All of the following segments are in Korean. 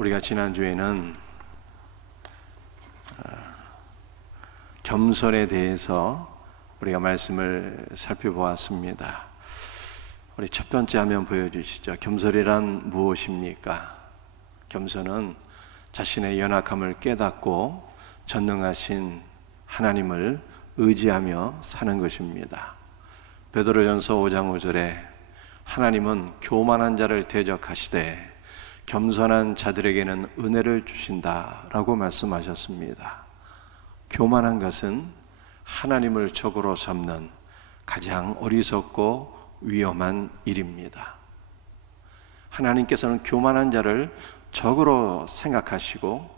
우리가 지난주에는 겸손에 대해서 우리가 말씀을 살펴보았습니다. 우리 첫 번째 화면 보여주시죠. 겸손이란 무엇입니까? 겸손은 자신의 연약함을 깨닫고 전능하신 하나님을 의지하며 사는 것입니다. 베드로전서 5장 5절에 하나님은 교만한 자를 대적하시되 겸손한 자들에게는 은혜를 주신다라고 말씀하셨습니다. 교만한 것은 하나님을 적으로 삼는 가장 어리석고 위험한 일입니다. 하나님께서는 교만한 자를 적으로 생각하시고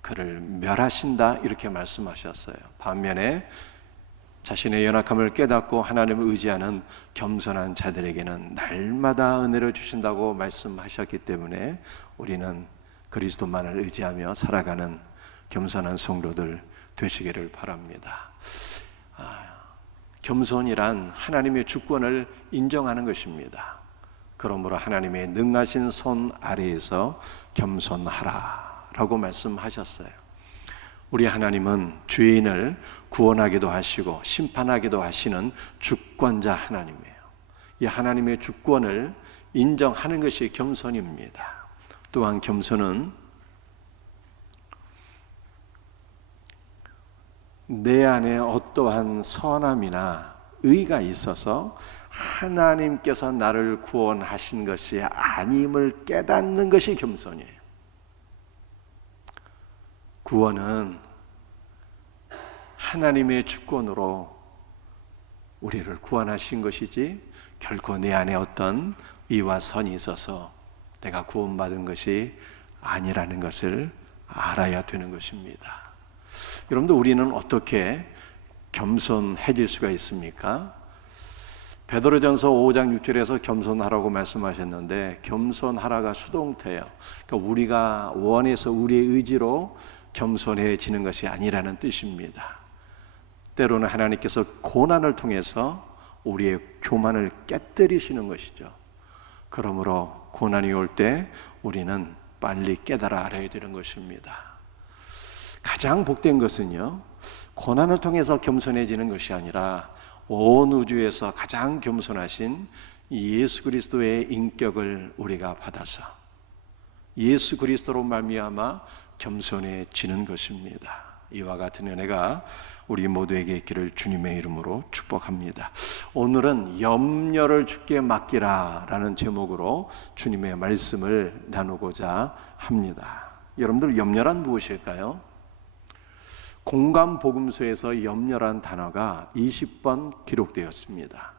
그를 멸하신다 이렇게 말씀하셨어요. 반면에 자신의 연약함을 깨닫고 하나님을 의지하는 겸손한 자들에게는 날마다 은혜를 주신다고 말씀하셨기 때문에 우리는 그리스도만을 의지하며 살아가는 겸손한 성도들 되시기를 바랍니다. 겸손이란 하나님의 주권을 인정하는 것입니다. 그러므로 하나님의 능하신 손 아래에서 겸손하라라고 말씀하셨어요. 우리 하나님은 죄인을 구원하기도 하시고 심판하기도 하시는 주권자 하나님이에요. 이 하나님의 주권을 인정하는 것이 겸손입니다. 또한 겸손은 내 안에 어떠한 선함이나 의가 있어서 하나님께서 나를 구원하신 것이 아님을 깨닫는 것이 겸손이에요. 구원은 하나님의 주권으로 우리를 구원하신 것이지 결코 내 안에 어떤 의와 선이 있어서 내가 구원받은 것이 아니라는 것을 알아야 되는 것입니다. 여러분들, 우리는 어떻게 겸손해질 수가 있습니까? 베드로전서 5장 6절에서 겸손하라고 말씀하셨는데 겸손하라가 수동태예요. 그러니까 우리가 원해서 우리의 의지로 겸손해지는 것이 아니라는 뜻입니다. 때로는 하나님께서 고난을 통해서 우리의 교만을 깨뜨리시는 것이죠. 그러므로 고난이 올 때 우리는 빨리 깨달아 알아야 되는 것입니다. 가장 복된 것은요, 고난을 통해서 겸손해지는 것이 아니라 온 우주에서 가장 겸손하신 예수 그리스도의 인격을 우리가 받아서 예수 그리스도로 말미암아 겸손해지는 것입니다. 이와 같은 은혜가 우리 모두에게 있기를 주님의 이름으로 축복합니다. 오늘은 염려를 주께 맡기라 라는 제목으로 주님의 말씀을 나누고자 합니다. 여러분들, 염려란 무엇일까요? 공감복음서에서 염려란 단어가 20번 기록되었습니다.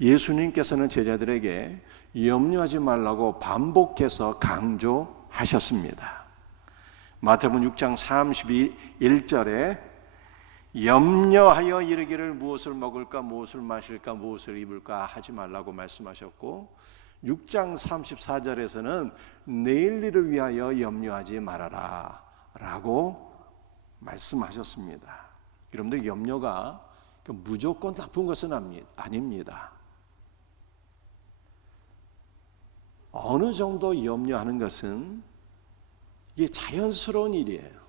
예수님께서는 제자들에게 염려하지 말라고 반복해서 강조하셨습니다. 마태복음 6장 31절에 염려하여 이르기를 무엇을 먹을까, 무엇을 마실까, 무엇을 입을까 하지 말라고 말씀하셨고, 6장 34절에서는 내일 일을 위하여 염려하지 말아라 라고 말씀하셨습니다. 여러분들, 염려가 무조건 나쁜 것은 아닙니다. 어느 정도 염려하는 것은 이게 자연스러운 일이에요.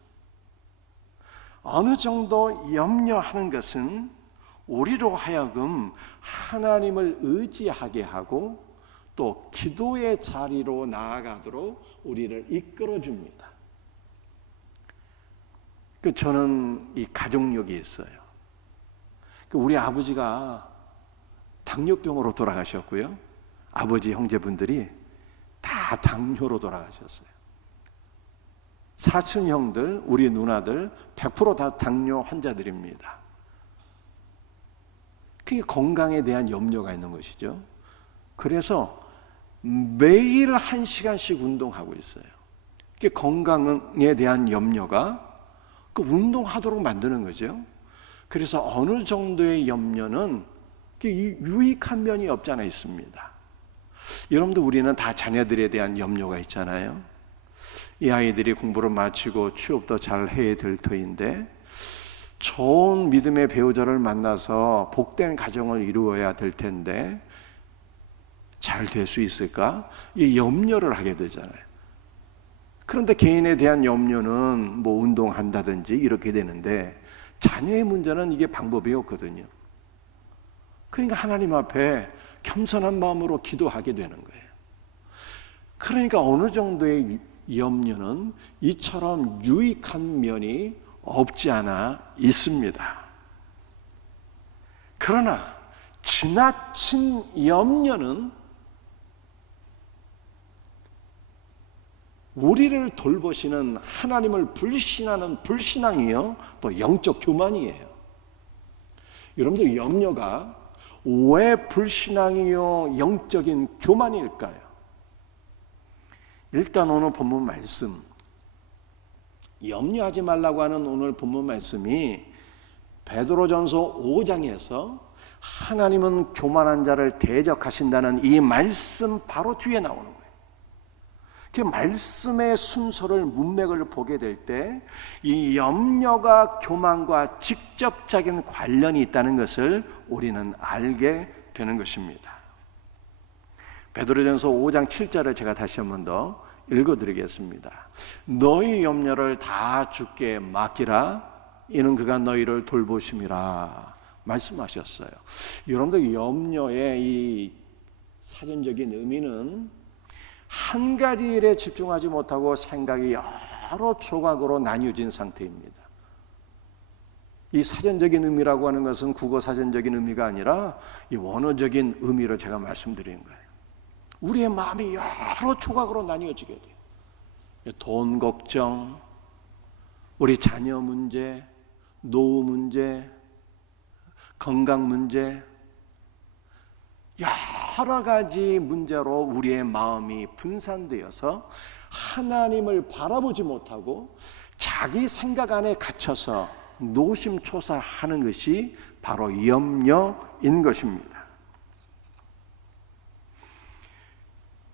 어느 정도 염려하는 것은 우리로 하여금 하나님을 의지하게 하고 또 기도의 자리로 나아가도록 우리를 이끌어줍니다. 저는 이 가족력이 있어요. 우리 아버지가 당뇨병으로 돌아가셨고요. 아버지 형제분들이 다 당뇨로 돌아가셨어요. 사촌 형들, 우리 누나들 100% 다 당뇨 환자들입니다. 그게 건강에 대한 염려가 있는 것이죠. 그래서 매일 1시간씩 운동하고 있어요. 그게 건강에 대한 염려가 그 운동하도록 만드는 거죠. 그래서 어느 정도의 염려는 유익한 면이 없지 않아 있습니다. 여러분들, 우리는 다 자녀들에 대한 염려가 있잖아요. 이 아이들이 공부를 마치고 취업도 잘 해야 될 터인데 좋은 믿음의 배우자를 만나서 복된 가정을 이루어야 될 텐데 잘 될 수 있을까? 이 염려를 하게 되잖아요. 그런데 개인에 대한 염려는 뭐 운동한다든지 이렇게 되는데 자녀의 문제는 이게 방법이 없거든요. 그러니까 하나님 앞에 겸손한 마음으로 기도하게 되는 거예요. 그러니까 어느 정도의 염려는 이처럼 유익한 면이 없지 않아 있습니다. 그러나 지나친 염려는 우리를 돌보시는 하나님을 불신하는 불신앙이요, 또 영적 교만이에요. 여러분들, 염려가 왜 불신앙이요 영적인 교만일까요? 일단 오늘 본문 말씀, 염려하지 말라고 하는 오늘 본문 말씀이 베드로전서 5장에서 하나님은 교만한 자를 대적하신다는 이 말씀 바로 뒤에 나오는 거예요. 그 말씀의 순서를, 문맥을 보게 될 때 이 염려가 교만과 직접적인 관련이 있다는 것을 우리는 알게 되는 것입니다. 베드로전서 5장 7절을 제가 다시 한 번 더 읽어드리겠습니다. 너희 염려를 다 주께 맡기라. 이는 그가 너희를 돌보심이라 말씀하셨어요. 여러분들, 염려의 이 사전적인 의미는 한 가지 일에 집중하지 못하고 생각이 여러 조각으로 나뉘어진 상태입니다. 이 사전적인 의미라고 하는 것은 국어 사전적인 의미가 아니라 이 원어적인 의미를 제가 말씀드리는 거예요. 우리의 마음이 여러 조각으로 나뉘어지게 돼요. 돈 걱정, 우리 자녀 문제, 노후 문제, 건강 문제, 여러 가지 문제로 우리의 마음이 분산되어서 하나님을 바라보지 못하고 자기 생각 안에 갇혀서 노심초사하는 것이 바로 염려인 것입니다.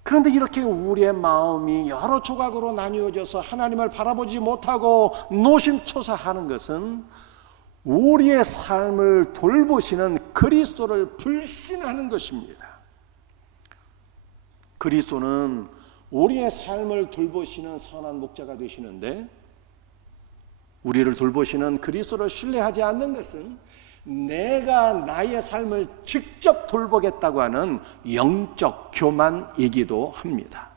그런데 이렇게 우리의 마음이 여러 조각으로 나뉘어져서 하나님을 바라보지 못하고 노심초사하는 것은 우리의 삶을 돌보시는 그리스도를 불신하는 것입니다. 그리스도는 우리의 삶을 돌보시는 선한 목자가 되시는데, 우리를 돌보시는 그리스도를 신뢰하지 않는 것은 내가 나의 삶을 직접 돌보겠다고 하는 영적 교만이기도 합니다.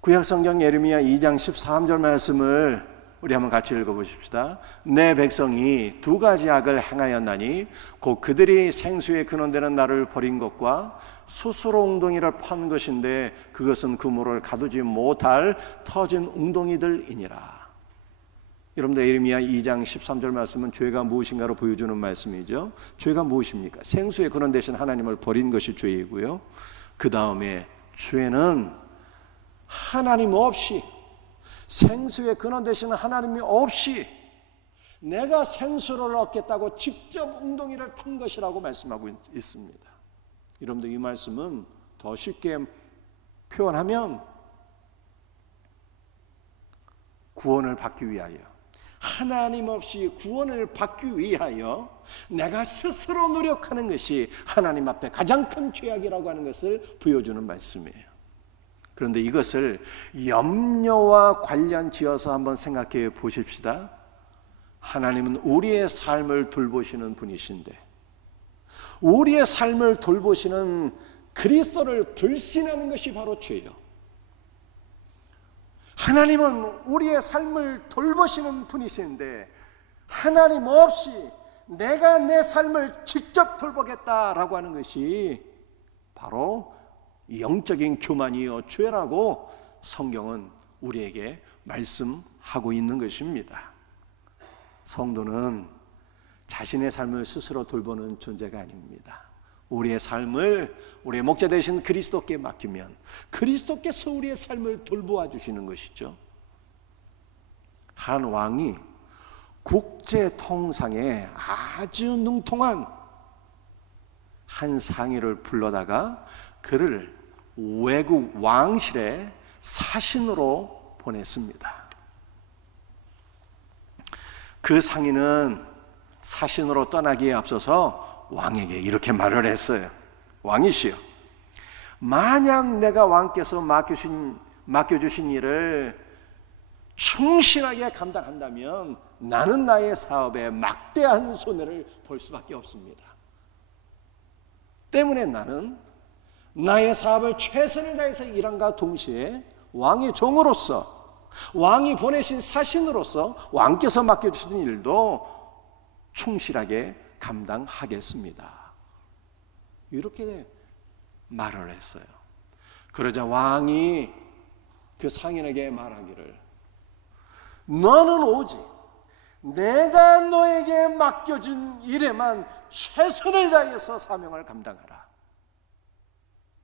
구약성경 예레미야 2장 13절 말씀을 우리 한번 같이 읽어보십시다. 내 백성이 두 가지 악을 행하였나니 곧 그들이 생수의 근원되는 나를 버린 것과 스스로 웅덩이를 판 것인데 그것은 그물을 가두지 못할 터진 웅덩이들이니라. 여러분들, 예레미야 2장 13절 말씀은 죄가 무엇인가로 보여주는 말씀이죠. 죄가 무엇입니까? 생수의 근원 되신 하나님을 버린 것이 죄이고요, 그 다음에 죄는 하나님 없이, 생수의 근원 되시는 하나님이 없이 내가 생수를 얻겠다고 직접 웅덩이를 판 것이라고 말씀하고 있습니다. 여러분들, 이 말씀은 더 쉽게 표현하면 구원을 받기 위하여, 하나님 없이 구원을 받기 위하여 내가 스스로 노력하는 것이 하나님 앞에 가장 큰 죄악이라고 하는 것을 보여주는 말씀이에요. 그런데 이것을 염려와 관련 지어서 한번 생각해 보십시다. 하나님은 우리의 삶을 돌보시는 분이신데, 우리의 삶을 돌보시는 그리스도를 불신하는 것이 바로 죄예요. 하나님은 우리의 삶을 돌보시는 분이신데 하나님 없이 내가 내 삶을 직접 돌보겠다라고 하는 것이 바로 영적인 교만이요 죄라고 성경은 우리에게 말씀하고 있는 것입니다. 성도는 자신의 삶을 스스로 돌보는 존재가 아닙니다. 우리의 삶을 우리의 목자 되신 그리스도께 맡기면 그리스도께서 우리의 삶을 돌보아 주시는 것이죠. 한 왕이 국제 통상에 아주 능통한 한 상의를 불러다가 그를 외국 왕실에 사신으로 보냈습니다. 그 상인은 사신으로 떠나기에 앞서서 왕에게 이렇게 말을 했어요. 왕이시여, 만약 내가 왕께서 맡겨주신 일을 충실하게 감당한다면 나는 나의 사업에 막대한 손해를 볼 수밖에 없습니다. 때문에 나는 나의 사업을 최선을 다해서 일함과 동시에 왕의 종으로서, 왕이 보내신 사신으로서 왕께서 맡겨주신 일도 충실하게 감당하겠습니다. 이렇게 말을 했어요. 그러자 왕이 그 상인에게 말하기를, 너는 오직 내가 너에게 맡겨준 일에만 최선을 다해서 사명을 감당하라.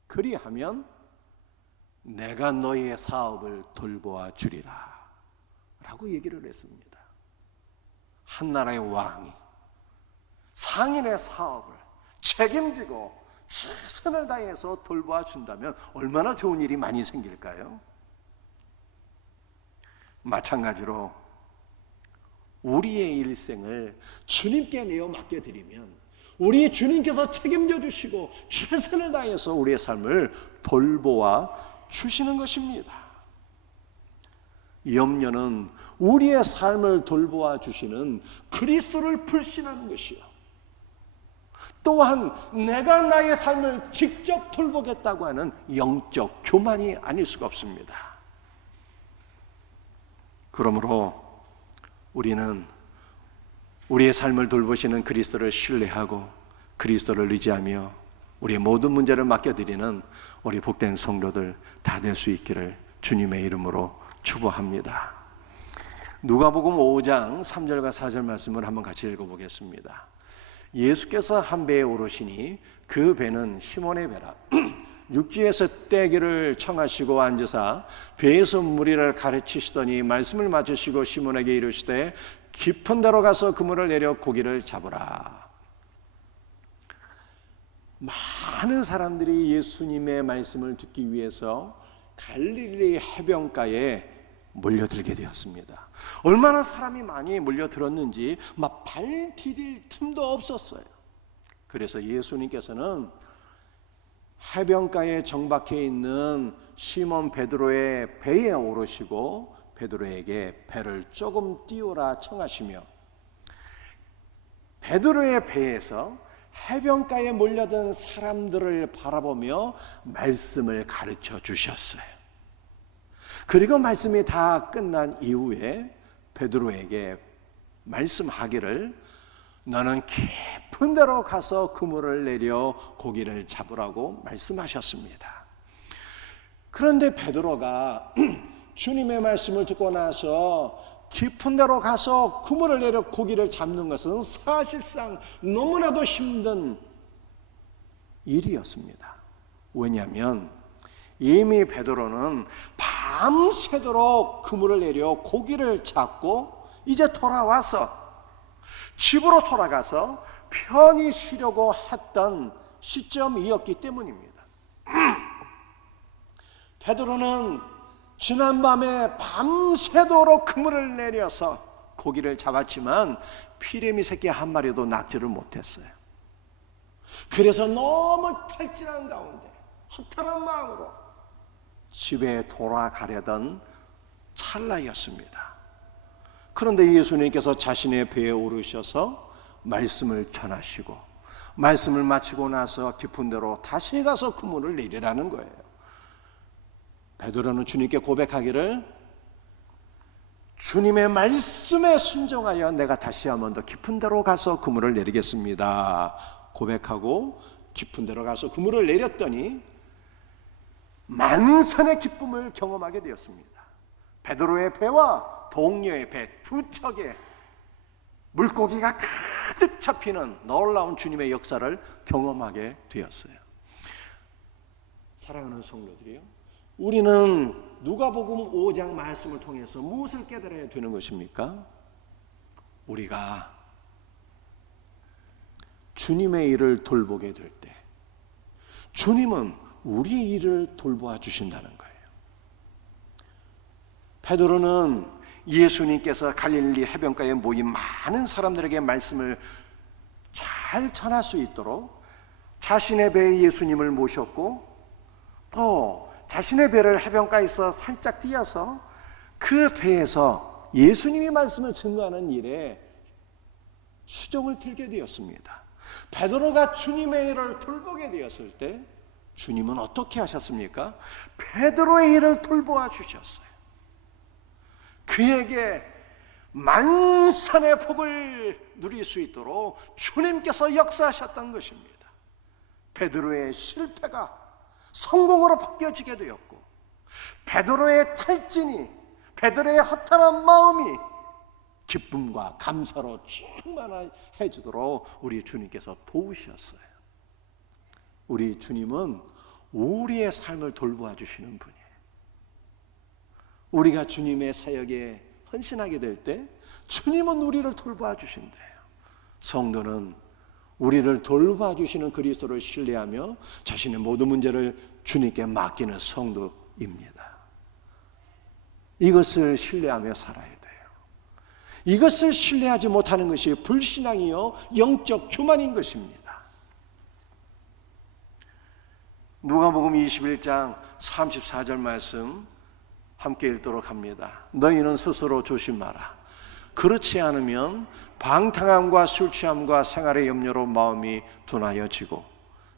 그리하면 내가 너희의 사업을 돌보아 주리라 라고 얘기를 했습니다. 한 나라의 왕이 상인의 사업을 책임지고 최선을 다해서 돌보아 준다면 얼마나 좋은 일이 많이 생길까요? 마찬가지로 우리의 일생을 주님께 내어 맡겨드리면 우리 주님께서 책임져 주시고 최선을 다해서 우리의 삶을 돌보아 주시는 것입니다. 염려는 우리의 삶을 돌보아 주시는 그리스도를 불신하는 것이요, 또한 내가 나의 삶을 직접 돌보겠다고 하는 영적 교만이 아닐 수가 없습니다. 그러므로 우리는 우리의 삶을 돌보시는 그리스도를 신뢰하고 그리스도를 의지하며 우리의 모든 문제를 맡겨드리는 우리 복된 성도들 다 될 수 있기를 주님의 이름으로 축복합니다. 누가복음 5장 3절과 4절 말씀을 한번 같이 읽어보겠습니다. 예수께서 한 배에 오르시니 그 배는 시몬의 배라. 육지에서 떼기를 청하시고 앉으사 배에서 무리를 가르치시더니 말씀을 맞으시고 시몬에게 이르시되 깊은 데로 가서 그물을 내려 고기를 잡으라. 많은 사람들이 예수님의 말씀을 듣기 위해서 갈릴리 해변가에 몰려들게 되었습니다. 얼마나 사람이 많이 몰려들었는지 막 발 디딜 틈도 없었어요. 그래서 예수님께서는 해변가에 정박해 있는 시몬 베드로의 배에 오르시고 베드로에게 배를 조금 띄우라 청하시며 베드로의 배에서 해변가에 몰려든 사람들을 바라보며 말씀을 가르쳐 주셨어요. 그리고 말씀이 다 끝난 이후에 베드로에게 말씀하기를 너는 깊은 데로 가서 그물을 내려 고기를 잡으라고 말씀하셨습니다. 그런데 베드로가 주님의 말씀을 듣고 나서 깊은 데로 가서 그물을 내려 고기를 잡는 것은 사실상 너무나도 힘든 일이었습니다. 왜냐하면 이미 베드로는 밤새도록 그물을 내려 고기를 잡고 이제 돌아와서 집으로 돌아가서 편히 쉬려고 했던 시점이었기 때문입니다. 베드로는 지난밤에 밤새도록 그물을 내려서 고기를 잡았지만 피레미 새끼 한 마리도 낚지를 못했어요. 그래서 너무 탈진한 가운데 허탈한 마음으로 집에 돌아가려던 찰나였습니다. 그런데 예수님께서 자신의 배에 오르셔서 말씀을 전하시고 말씀을 마치고 나서 깊은 데로 다시 가서 그물을 내리라는 거예요. 베드로는 주님께 고백하기를 주님의 말씀에 순종하여 내가 다시 한번 더 깊은 데로 가서 그물을 내리겠습니다 고백하고 깊은 데로 가서 그물을 내렸더니 만선의 기쁨을 경험하게 되었습니다. 베드로의 배와 동료의 배 두 척에 물고기가 가득 잡히는 놀라운 주님의 역사를 경험하게 되었어요. 사랑하는 성도들이요, 우리는 누가복음 5장 말씀을 통해서 무엇을 깨달아야 되는 것입니까? 우리가 주님의 일을 돌보게 될 때 주님은 우리의 일을 돌보아 주신다는 거예요. 베드로는 예수님께서 갈릴리 해변가에 모인 많은 사람들에게 말씀을 잘 전할 수 있도록 자신의 배에 예수님을 모셨고 또 자신의 배를 해변가에서 살짝 띄어서 그 배에서 예수님이 말씀을 증거하는 일에 수종을 들게 되었습니다. 베드로가 주님의 일을 돌보게 되었을 때 주님은 어떻게 하셨습니까? 베드로의 일을 돌보아 주셨어요. 그에게 만선의 복을 누릴 수 있도록 주님께서 역사하셨던 것입니다. 베드로의 실패가 성공으로 바뀌어지게 되었고, 베드로의 탈진이, 베드로의 허탄한 마음이 기쁨과 감사로 충만해지도록 우리 주님께서 도우셨어요. 우리 주님은 우리의 삶을 돌보아 주시는 분이에요. 우리가 주님의 사역에 헌신하게 될 때 주님은 우리를 돌보아 주신대요. 성도는 우리를 돌봐 주시는 그리스도를 신뢰하며 자신의 모든 문제를 주님께 맡기는 성도입니다. 이것을 신뢰하며 살아야 돼요. 이것을 신뢰하지 못하는 것이 불신앙이요 영적 교만인 것입니다. 누가복음 21장 34절 말씀 함께 읽도록 합니다. 너희는 스스로 조심하라. 그렇지 않으면 방탕함과 술취함과 생활의 염려로 마음이 둔하여지고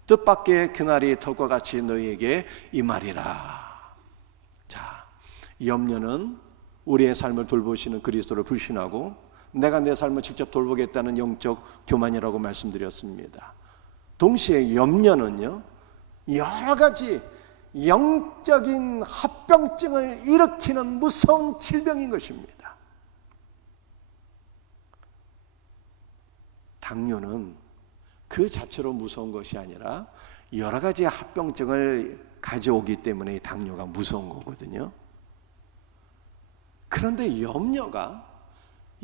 뜻밖의 그날이 덕과 같이 너희에게 임하리라. 자, 염려는 우리의 삶을 돌보시는 그리스도를 불신하고 내가 내 삶을 직접 돌보겠다는 영적 교만이라고 말씀드렸습니다. 동시에 염려는요, 여러 가지 영적인 합병증을 일으키는 무서운 질병인 것입니다. 당뇨는 그 자체로 무서운 것이 아니라 여러 가지 합병증을 가져오기 때문에 당뇨가 무서운 거거든요. 그런데 염려가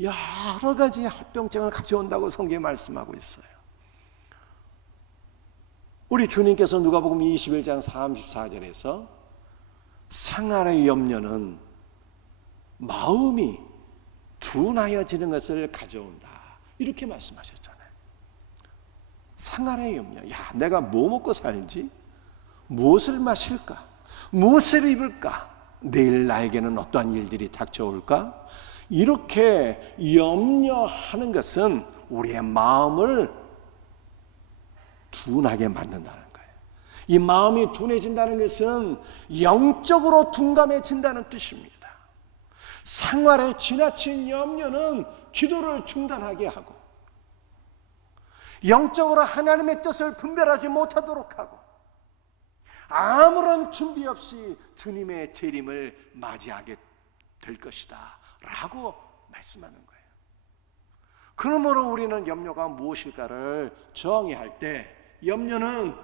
여러 가지 합병증을 가져온다고 성경에 말씀하고 있어요. 우리 주님께서 누가복음 21장 34절에서 생활의 염려는 마음이 둔하여지는 것을 가져온다, 이렇게 말씀하셨잖아요. 생활의 염려, 야, 내가 뭐 먹고 살지? 무엇을 마실까? 무엇을 입을까? 내일 나에게는 어떠한 일들이 닥쳐올까? 이렇게 염려하는 것은 우리의 마음을 둔하게 만든다는 거예요. 이 마음이 둔해진다는 것은 영적으로 둔감해진다는 뜻입니다. 생활에 지나친 염려는 기도를 중단하게 하고 영적으로 하나님의 뜻을 분별하지 못하도록 하고 아무런 준비 없이 주님의 재림을 맞이하게 될 것이다 라고 말씀하는 거예요. 그러므로 우리는 염려가 무엇일까를 정의할 때, 염려는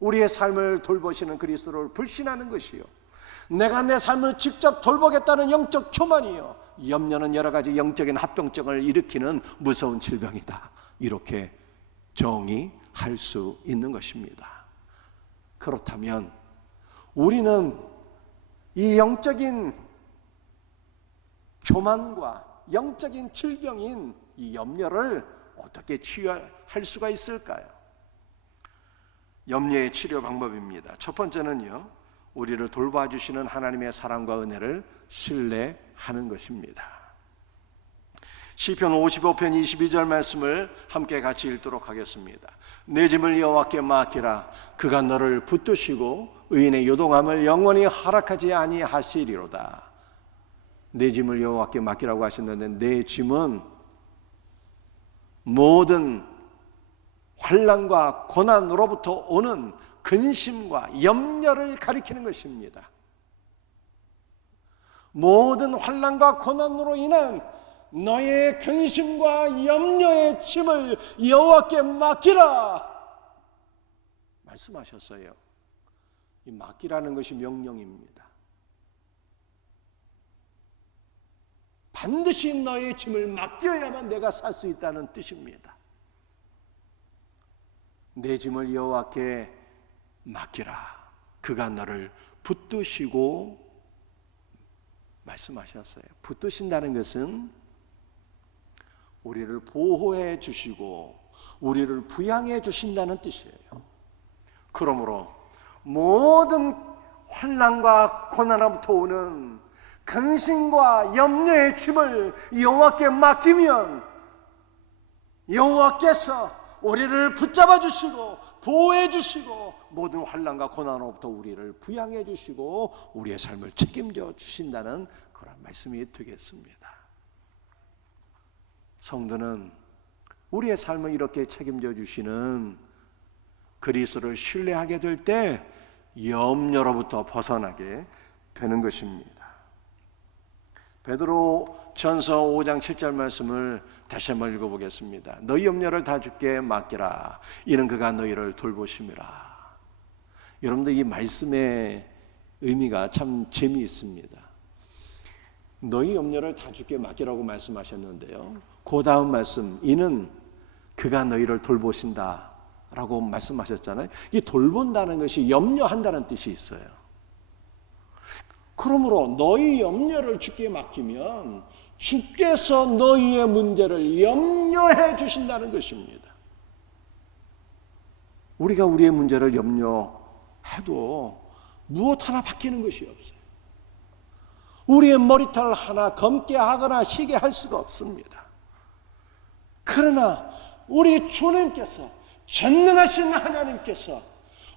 우리의 삶을 돌보시는 그리스도를 불신하는 것이요, 내가 내 삶을 직접 돌보겠다는 영적 교만이요, 염려는 여러 가지 영적인 합병증을 일으키는 무서운 질병이다, 이렇게 정의할 수 있는 것입니다. 그렇다면 우리는 이 영적인 교만과 영적인 질병인 이 염려를 어떻게 치유할 수가 있을까요? 염려의 치료 방법입니다. 첫 번째는요, 우리를 돌봐주시는 하나님의 사랑과 은혜를 신뢰하는 것입니다. 시편 55편 22절 말씀을 함께 같이 읽도록 하겠습니다. 내 짐을 여호와께 맡기라. 그가 너를 붙드시고 의인의 요동함을 영원히 허락하지 아니하시리로다. 내 짐을 여호와께 맡기라고 하셨는데, 내 짐은 모든 환난과 고난으로부터 오는 근심과 염려를 가리키는 것입니다. 모든 환난과 고난으로 인한 너의 근심과 염려의 짐을 여호와께 맡기라 말씀하셨어요. 이 맡기라는 것이 명령입니다. 반드시 너의 짐을 맡겨야만 내가 살 수 있다는 뜻입니다. 내 짐을 여호와께 맡기라. 그가 너를 붙드시고 말씀하셨어요. 붙드신다는 것은 우리를 보호해 주시고 우리를 부양해 주신다는 뜻이에요. 그러므로 모든 환난과 고난으로부터 오는 근심과 염려의 짐을 여호와께 맡기면 여호와께서 우리를 붙잡아 주시고 보호해 주시고 모든 환난과 고난으로부터 우리를 부양해 주시고 우리의 삶을 책임져 주신다는 그런 말씀이 되겠습니다. 성도는 우리의 삶을 이렇게 책임져 주시는 그리스도를 신뢰하게 될 때 염려로부터 벗어나게 되는 것입니다. 베드로 전서 5장 7절 말씀을 다시 한번 읽어보겠습니다. 너희 염려를 다 주께 맡기라. 이는 그가 너희를 돌보심이라. 여러분들 이 말씀의 의미가 참 재미있습니다. 너희 염려를 다 주께 맡기라고 말씀하셨는데요, 그 다음 말씀, 이는 그가 너희를 돌보신다 라고 말씀하셨잖아요. 이 돌본다는 것이 염려한다는 뜻이 있어요. 그러므로 너희 염려를 주께 맡기면 주께서 너희의 문제를 염려해 주신다는 것입니다. 우리가 우리의 문제를 염려해도 무엇 하나 바뀌는 것이 없어요. 우리의 머리털 하나 검게 하거나 희게 할 수가 없습니다. 그러나 우리 주님께서, 전능하신 하나님께서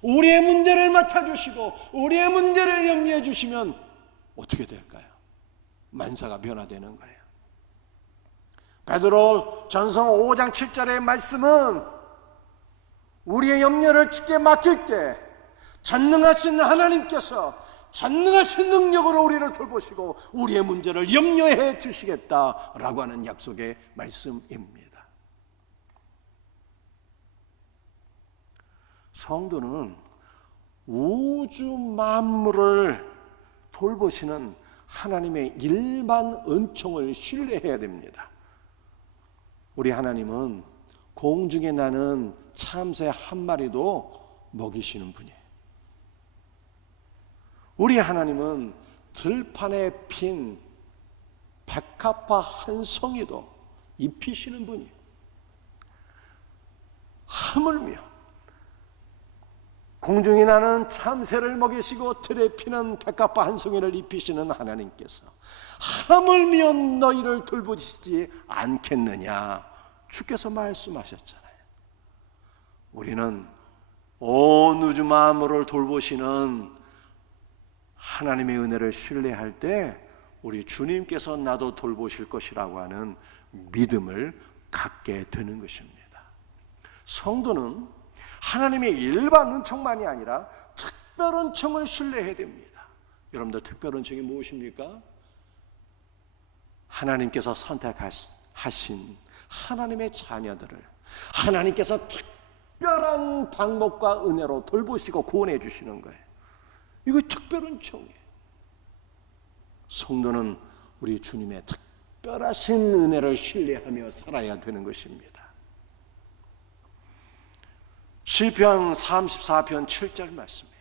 우리의 문제를 맡아주시고 우리의 문제를 염려해 주시면 어떻게 될까요? 만사가 변화되는 거예요. 베드로 전서 5장 7절의 말씀은 우리의 염려를 주께 맡길 때 전능하신 하나님께서 전능하신 능력으로 우리를 돌보시고 우리의 문제를 염려해 주시겠다라고 하는 약속의 말씀입니다. 성도는 우주 만물을 돌보시는 하나님의 일반 은총을 신뢰해야 됩니다. 우리 하나님은 공중에 나는 참새 한 마리도 먹이시는 분이에요. 우리 하나님은 들판에 핀 백합화 한 송이도 입히시는 분이에요. 하물며 공중에 나는 참새를 먹이시고 들에 피는 백합화 한 송이를 입히시는 하나님께서 하물며 너희를 돌보시지 않겠느냐 주께서 말씀하셨잖아요. 우리는 온 우주 만물을 돌보시는 하나님의 은혜를 신뢰할 때 우리 주님께서 나도 돌보실 것이라고 하는 믿음을 갖게 되는 것입니다. 성도는 하나님의 일반 은총만이 아니라 특별 은총을 신뢰해야 됩니다. 여러분들 특별 은총이 무엇입니까? 하나님께서 선택하신 하나님의 자녀들을 하나님께서 특별한 방법과 은혜로 돌보시고 구원해 주시는 거예요. 이거 특별 은총이에요. 성도는 우리 주님의 특별하신 은혜를 신뢰하며 살아야 되는 것입니다. 시편 34편 7절 말씀이에요.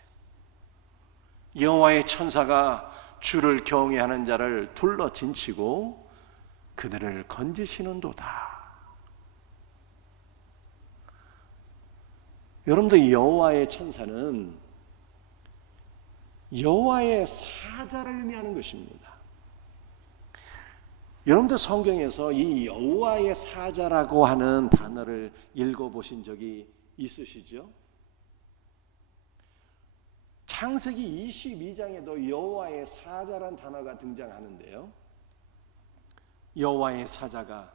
여호와의 천사가 주를 경외하는 자를 둘러 진치고 그들을 건지시는도다. 여러분들, 여호와의 천사는 여호와의 사자를 의미하는 것입니다. 여러분들 성경에서 이 여호와의 사자라고 하는 단어를 읽어보신 적이 있으시죠? 창세기 22장에도 여호와의 사자란 단어가 등장하는데요, 여호와의 사자가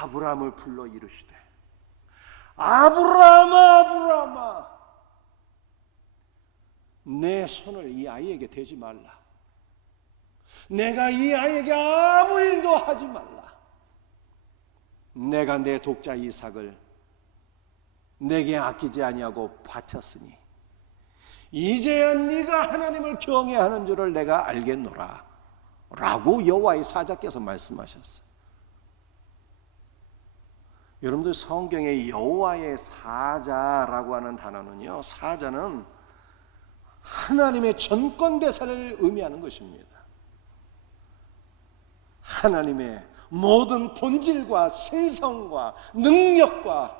아브라함을 불러 이르시되 아브라함아 아브라함아 내 손을 이 아이에게 대지 말라. 내가 이 아이에게 아무 일도 하지 말라. 내가 내 독자 이삭을 내게 아끼지 아니하고 바쳤으니 이제야 네가 하나님을 경외하는 줄을 내가 알겠노라 라고 여호와의 사자께서 말씀하셨어요. 여러분들, 성경의 여호와의 사자라고 하는 단어는요, 사자는 하나님의 전권대사를 의미하는 것입니다. 하나님의 모든 본질과 신성과 능력과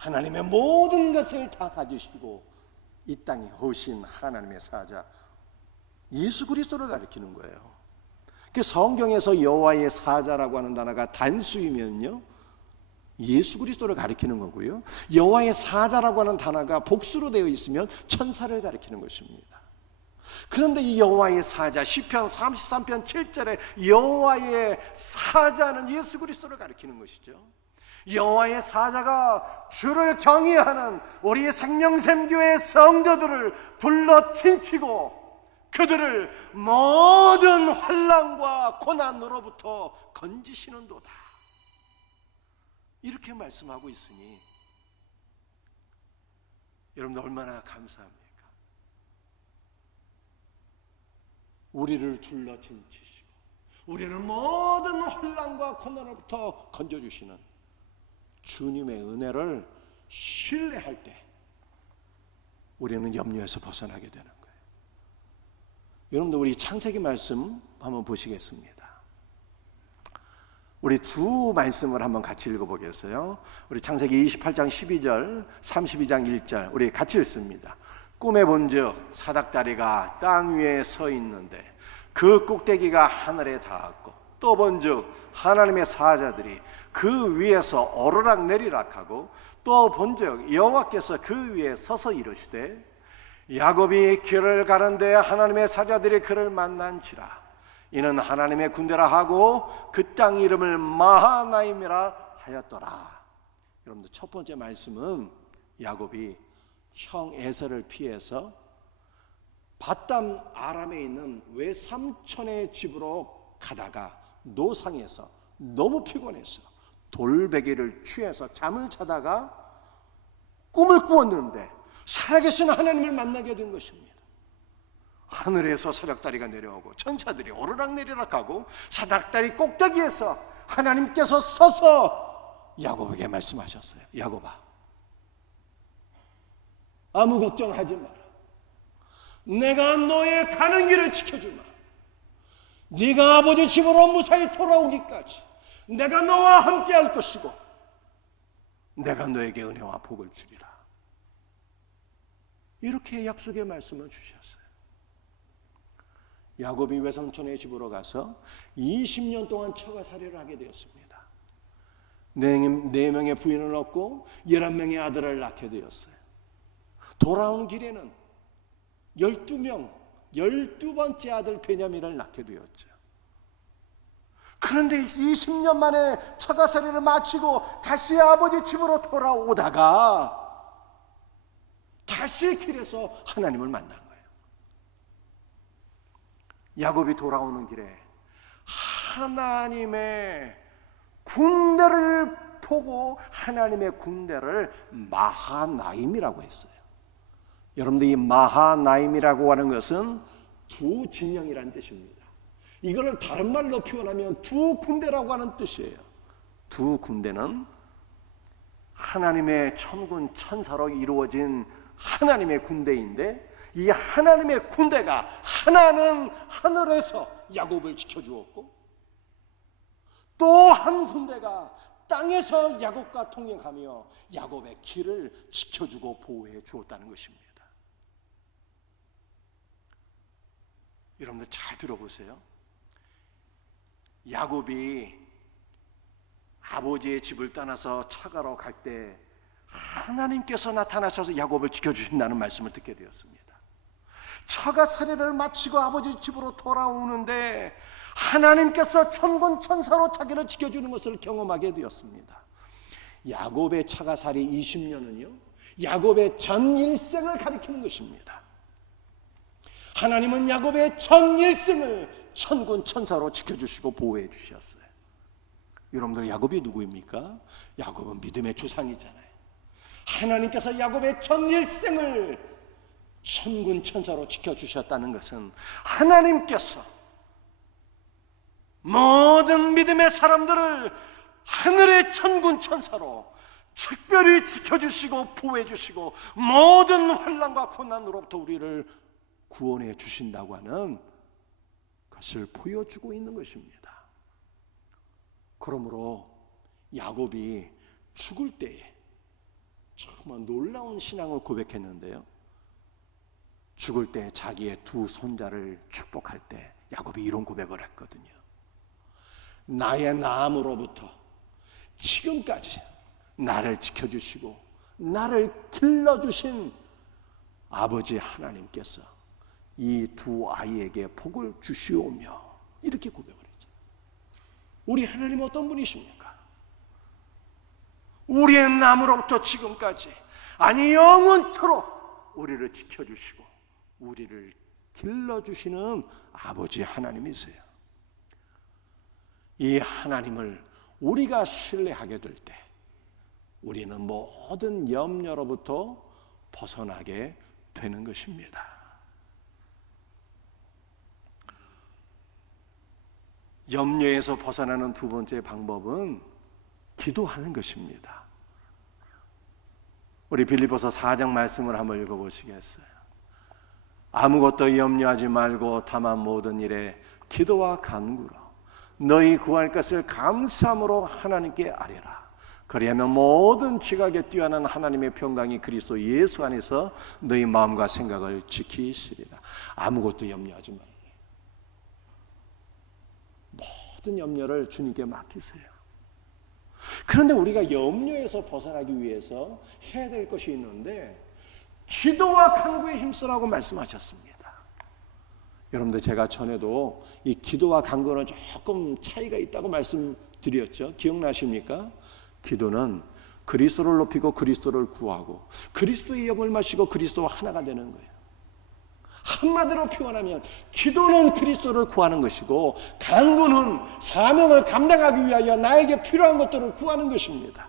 하나님의 모든 것을 다 가지시고 이 땅에 오신 하나님의 사자 예수 그리스도를 가리키는 거예요. 그 성경에서 여호와의 사자라고 하는 단어가 단수이면요 예수 그리스도를 가리키는 거고요, 여호와의 사자라고 하는 단어가 복수로 되어 있으면 천사를 가리키는 것입니다. 그런데 이 여호와의 사자, 시편 33편 7절에 여호와의 사자는 예수 그리스도를 가리키는 것이죠. 여호와의 사자가 주를 경외하는 우리 생명샘교회 성도들을 불러 친치고 그들을 모든 환난과 고난으로부터 건지시는도다, 이렇게 말씀하고 있으니 여러분들 얼마나 감사합니까? 우리를 둘러 친치시고 우리를 모든 혼란과 고난으로부터 건져주시는 주님의 은혜를 신뢰할 때 우리는 염려에서 벗어나게 되는 거예요. 여러분들 우리 창세기 말씀 한번 보시겠습니다. 우리 두 말씀을 한번 같이 읽어보겠어요. 우리 창세기 28장 12절 32장 1절 우리 같이 읽습니다. 꿈에 본즉 사닥다리가 땅 위에 서 있는데 그 꼭대기가 하늘에 닿았고, 또 본즉 하나님의 사자들이 그 위에서 오르락 내리락 하고, 또 본즉 여호와께서 그 위에 서서 이르시되 야곱이 길을 가는데 하나님의 사자들이 그를 만난지라. 이는 하나님의 군대라 하고 그 땅 이름을 마하나임이라 하였더라. 여러분들 첫 번째 말씀은 야곱이 형 에서를 피해서 밧담 아람에 있는 외삼촌의 집으로 가다가 노상에서 너무 피곤해서 돌베개를 취해서 잠을 자다가 꿈을 꾸었는데 살아계신 하나님을 만나게 된 것입니다. 하늘에서 사닥다리가 내려오고 천사들이 오르락내리락 하고 사닥다리 꼭대기에서 하나님께서 서서 야곱에게 말씀하셨어요. 야곱아, 아무 걱정하지 마라. 내가 너의 가는 길을 지켜주마. 네가 아버지 집으로 무사히 돌아오기까지 내가 너와 함께 할 것이고 내가 너에게 은혜와 복을 주리라. 이렇게 약속의 말씀을 주셨어요. 야곱이 외삼촌의 집으로 가서 20년 동안 처가살이를 하게 되었습니다. 4명의 부인을 얻고 11명의 아들을 낳게 되었어요. 돌아온 길에는 12번째 아들 베냐민을 낳게 되었죠. 그런데 20년 만에 처가살이를 마치고 다시 아버지 집으로 돌아오다가 다시 길에서 하나님을 만난 거예요. 야곱이 돌아오는 길에 하나님의 군대를 보고 하나님의 군대를 마하나임이라고 했어요. 여러분들 이 마하나임이라고 하는 것은 두 진영이라는 뜻입니다. 이거를 다른 말로 표현하면 두 군대라고 하는 뜻이에요. 두 군대는 하나님의 천군 천사로 이루어진 하나님의 군대인데, 이 하나님의 군대가 하나는 하늘에서 야곱을 지켜주었고 또 한 군대가 땅에서 야곱과 동행하며 야곱의 길을 지켜주고 보호해 주었다는 것입니다. 여러분들 잘 들어보세요. 야곱이 아버지의 집을 떠나서 처가로 갈 때 하나님께서 나타나셔서 야곱을 지켜주신다는 말씀을 듣게 되었습니다. 처가살이를 마치고 아버지 집으로 돌아오는데 하나님께서 천군 천사로 자기를 지켜주는 것을 경험하게 되었습니다. 야곱의 처가살이 20년은요 야곱의 전 일생을 가리키는 것입니다. 하나님은 야곱의 전 일생을 천군 천사로 지켜주시고 보호해 주셨어요. 여러분들 야곱이 누구입니까? 야곱은 믿음의 조상이잖아요. 하나님께서 야곱의 전 일생을 천군 천사로 지켜주셨다는 것은 하나님께서 모든 믿음의 사람들을 하늘의 천군 천사로 특별히 지켜주시고 보호해 주시고 모든 환난과 고난으로부터 우리를 구원해 주신다고 하는 것을 보여주고 있는 것입니다. 그러므로 야곱이 죽을 때에 정말 놀라운 신앙을 고백했는데요. 죽을 때 자기의 두 손자를 축복할 때 야곱이 이런 고백을 했거든요. 나의 나음으로부터 지금까지 나를 지켜주시고 나를 길러주신 아버지 하나님께서 이 두 아이에게 복을 주시오며 이렇게 고백을 했죠. 우리 하나님 어떤 분이십니까? 우리의 나무로부터 지금까지 아니 영원토록 우리를 지켜주시고 우리를 길러주시는 아버지 하나님이세요. 이 하나님을 우리가 신뢰하게 될 때 우리는 모든 염려로부터 벗어나게 되는 것입니다. 염려에서 벗어나는 두 번째 방법은 기도하는 것입니다. 우리 빌립보서 4장 말씀을 한번 읽어보시겠어요? 아무것도 염려하지 말고 다만 모든 일에 기도와 간구로 너희 구할 것을 감사함으로 하나님께 아뢰라. 그리하면 모든 지각에 뛰어난 하나님의 평강이 그리스도 예수 안에서 너희 마음과 생각을 지키시리라. 아무것도 염려하지 말라. 모든 염려를 주님께 맡기세요. 그런데 우리가 염려에서 벗어나기 위해서 해야 될 것이 있는데 기도와 간구에 힘쓰라고 말씀하셨습니다. 여러분들 제가 전에도 이 기도와 간구는 조금 차이가 있다고 말씀드렸죠. 기억나십니까? 기도는 그리스도를 높이고 그리스도를 구하고 그리스도의 영을 마시고 그리스도와 하나가 되는 거예요. 한마디로 표현하면 기도는 그리스도를 구하는 것이고 간구는 사명을 감당하기 위하여 나에게 필요한 것들을 구하는 것입니다.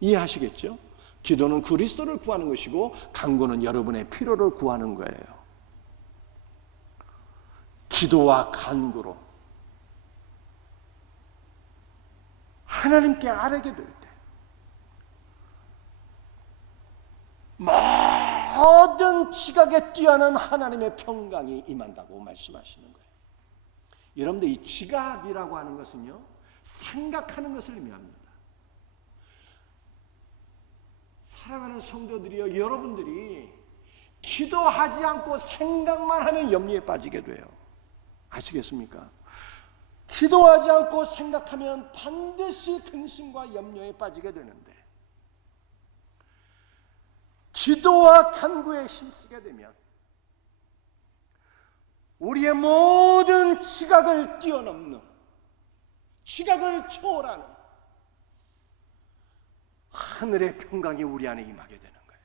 이해하시겠죠? 기도는 그리스도를 구하는 것이고 간구는 여러분의 필요를 구하는 거예요. 기도와 간구로 하나님께 아뢰게 될 때 모든 지각에 뛰어난 하나님의 평강이 임한다고 말씀하시는 거예요. 여러분들 이 지각이라고 하는 것은요, 생각하는 것을 의미합니다. 사랑하는 성도들이여, 여러분들이 기도하지 않고 생각만 하면 염려에 빠지게 돼요. 아시겠습니까? 기도하지 않고 생각하면 반드시 근심과 염려에 빠지게 되는데 기도와 간구에 힘쓰게 되면 우리의 모든 지각을 뛰어넘는, 지각을 초월하는 하늘의 평강이 우리 안에 임하게 되는 거예요.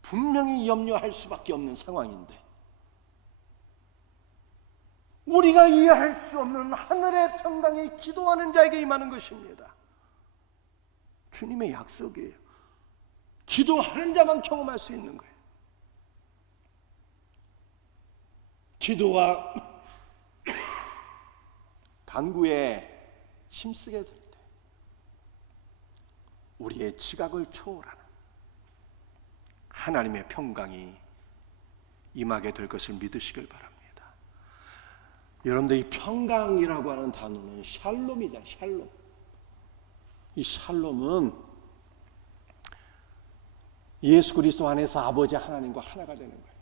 분명히 염려할 수밖에 없는 상황인데 우리가 이해할 수 없는 하늘의 평강이 기도하는 자에게 임하는 것입니다. 주님의 약속이에요. 기도하는 자만 경험할 수 있는 거예요. 기도와 간구에 힘쓰게 될 때 우리의 지각을 초월하는 하나님의 평강이 임하게 될 것을 믿으시길 바랍니다. 여러분들 이 평강이라고 하는 단어는 샬롬이잖아요. 샬롬. 이 샬롬은 예수 그리스도 안에서 아버지 하나님과 하나가 되는 거예요.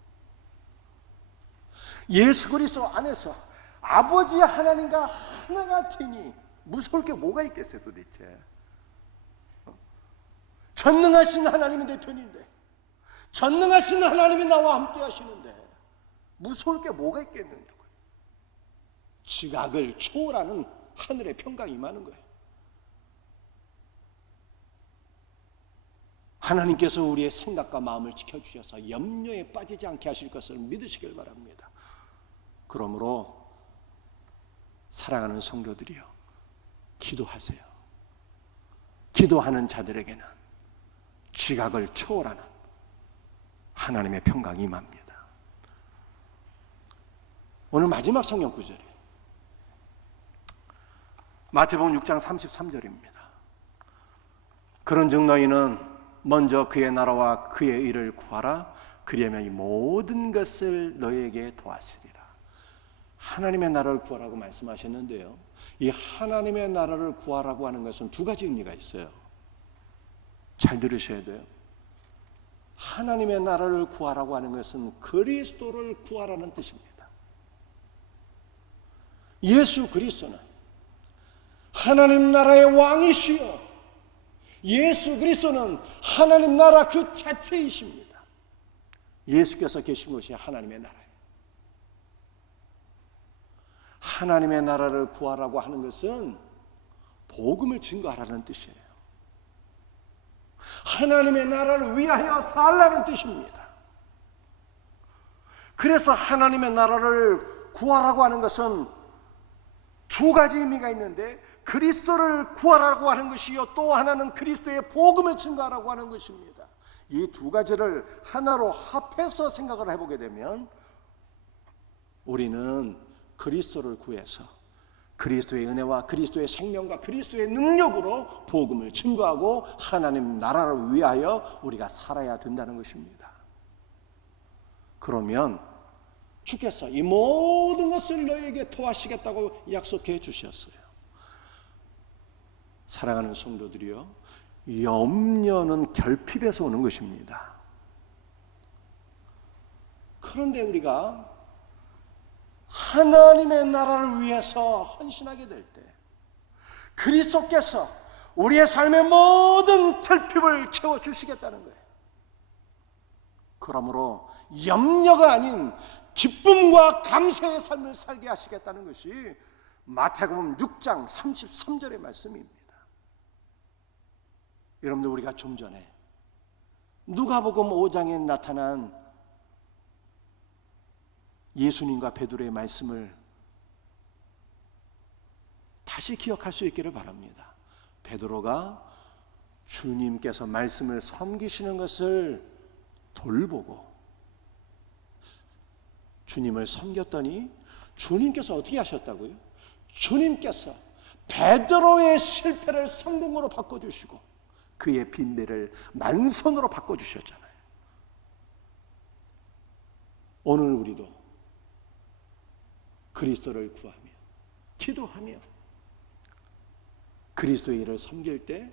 예수 그리스도 안에서 아버지 하나님과 하나가 되니 무서울 게 뭐가 있겠어요 도대체. 전능하신 하나님이 내 편인데, 전능하신 하나님이 나와 함께 하시는데 무서울 게 뭐가 있겠느냐고요. 지각을 초월하는 하늘의 평강이 임하는 거예요. 하나님께서 우리의 생각과 마음을 지켜주셔서 염려에 빠지지 않게 하실 것을 믿으시길 바랍니다. 그러므로 사랑하는 성도들이여, 기도하세요. 기도하는 자들에게는 지각을 초월하는 하나님의 평강이 임합니다. 오늘 마지막 성경 구절이에요. 마태복음 6장 33절입니다. 그런즉 너희는 먼저 그의 나라와 그의 의를 구하라. 그리하면 이 모든 것을 너희에게 더하시리라. 하나님의 나라를 구하라고 말씀하셨는데요, 이 하나님의 나라를 구하라고 하는 것은 두 가지 의미가 있어요. 잘 들으셔야 돼요. 하나님의 나라를 구하라고 하는 것은 그리스도를 구하라는 뜻입니다. 예수 그리스도는 하나님 나라의 왕이시요, 예수 그리스도는 하나님 나라 그 자체이십니다. 예수께서 계신 곳이 하나님의 나라예요. 하나님의 나라를 구하라고 하는 것은 복음을 증거하라는 뜻이에요. 하나님의 나라를 위하여 살라는 뜻입니다. 그래서 하나님의 나라를 구하라고 하는 것은 두 가지 의미가 있는데, 그리스도를 구하라고 하는 것이요, 또 하나는 그리스도의 복음을 증거하라고 하는 것입니다. 이 두 가지를 하나로 합해서 생각을 해보게 되면 우리는 그리스도를 구해서 그리스도의 은혜와 그리스도의 생명과 그리스도의 능력으로 복음을 증거하고 하나님 나라를 위하여 우리가 살아야 된다는 것입니다. 그러면 주께서 이 모든 것을 너에게 토하시겠다고 약속해 주셨어요. 사랑하는 성도들이요, 염려는 결핍에서 오는 것입니다. 그런데 우리가 하나님의 나라를 위해서 헌신하게 될 때 그리스도께서 우리의 삶의 모든 결핍을 채워주시겠다는 거예요. 그러므로 염려가 아닌 기쁨과 감사의 삶을 살게 하시겠다는 것이 마태복음 6장 33절의 말씀입니다. 여러분들, 우리가 좀 전에 누가복음 5장에 나타난 예수님과 베드로의 말씀을 다시 기억할 수 있기를 바랍니다. 베드로가 주님께서 말씀을 섬기시는 것을 돌보고 주님을 섬겼더니 주님께서 어떻게 하셨다고요? 주님께서 베드로의 실패를 성공으로 바꿔주시고 그의 빈대를 만선으로 바꿔주셨잖아요. 오늘 우리도 그리스도를 구하며 기도하며 그리스도의 일을 섬길 때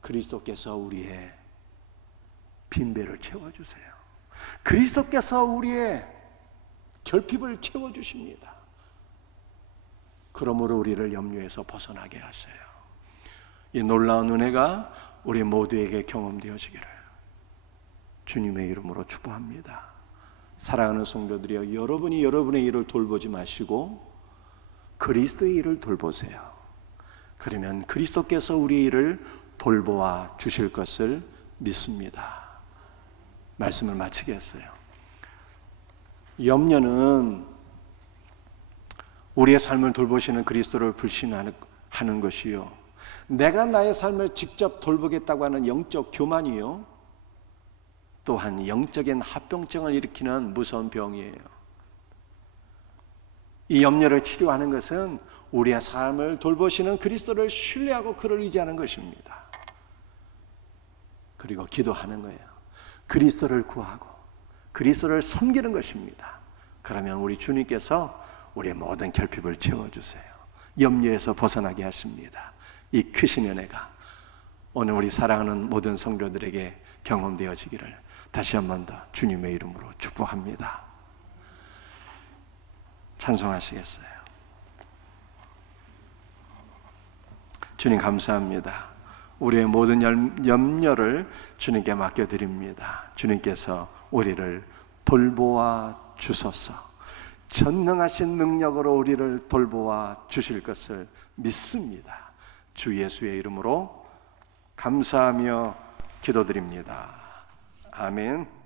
그리스도께서 우리의 빈배를 채워주세요. 그리스도께서 우리의 결핍을 채워주십니다. 그러므로 우리를 염려에서 벗어나게 하세요. 이 놀라운 은혜가 우리 모두에게 경험되어지기를 주님의 이름으로 축복합니다. 사랑하는 성도들이여, 여러분이 여러분의 일을 돌보지 마시고 그리스도의 일을 돌보세요. 그러면 그리스도께서 우리 일을 돌보아 주실 것을 믿습니다. 말씀을 마치겠어요. 염려는 우리의 삶을 돌보시는 그리스도를 불신하는 것이요, 내가 나의 삶을 직접 돌보겠다고 하는 영적 교만이요, 또한 영적인 합병증을 일으키는 무서운 병이에요. 이 염려를 치료하는 것은 우리의 삶을 돌보시는 그리스도를 신뢰하고 그를 의지하는 것입니다. 그리고 기도하는 거예요. 그리스도를 구하고 그리스도를 섬기는 것입니다. 그러면 우리 주님께서 우리의 모든 결핍을 채워주세요. 염려에서 벗어나게 하십니다. 이 크신 은혜가 오늘 우리 사랑하는 모든 성도들에게 경험되어지기를 다시 한 번 더 주님의 이름으로 축복합니다. 찬송하시겠어요? 주님 감사합니다. 우리의 모든 염려를 주님께 맡겨드립니다. 주님께서 우리를 돌보아 주소서. 전능하신 능력으로 우리를 돌보아 주실 것을 믿습니다. 주 예수의 이름으로 감사하며 기도드립니다. 아멘.